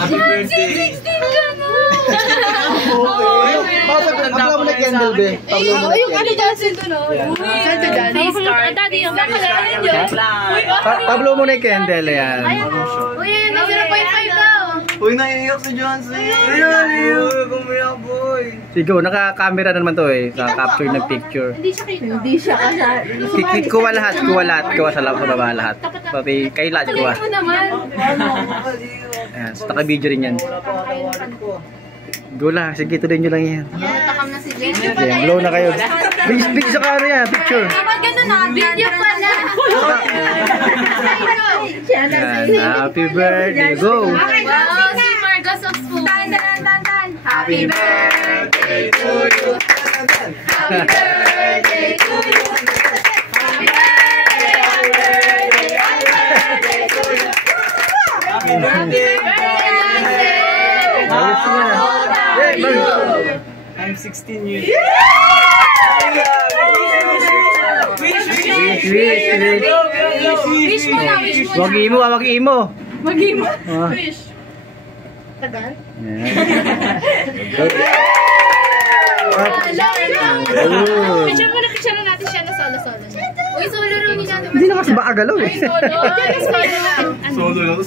Happy birthday. 16 ka na! Pagla mo na candle, be. Pagla mo na Yung ano dyan, sito no? Saan to dyan? Daddy, yung kakalain nyo. Pablo mo na yung candle, yan. Uy, yun, 0.5 daw. Uy, naiiyak si Johnson. Uy, gumiyak, boy. Sige, naka-camera na naman to eh. Sa-capture ng picture. Hindi siya kasal. Kuha lahat. Kuha sa baba lahat. Pati kayo lahat kuha. Ano naman? Ayan, so naka-video rin yan. Gula, sige, tuloy nyo lang yan. Natakam na si Jen. Okay, blow na kayo. Big sa karo yan, picture. Dapat gano'n na. Video pala. Yan, happy birthday. Go! Wow, si Marcos of Spoon. Happy birthday to you. Happy birthday to you. Happy birthday, happy birthday, happy birthday to you. Happy birthday. I'm 16 years old. Wish mo na, wish mo na. Wag imo. Mag-imo. Wish. Tagal? Picture na natin siya na solo-solo. Uy, solo rin natin. Hindi na kasi baka galaw eh. Solo. Solo lang.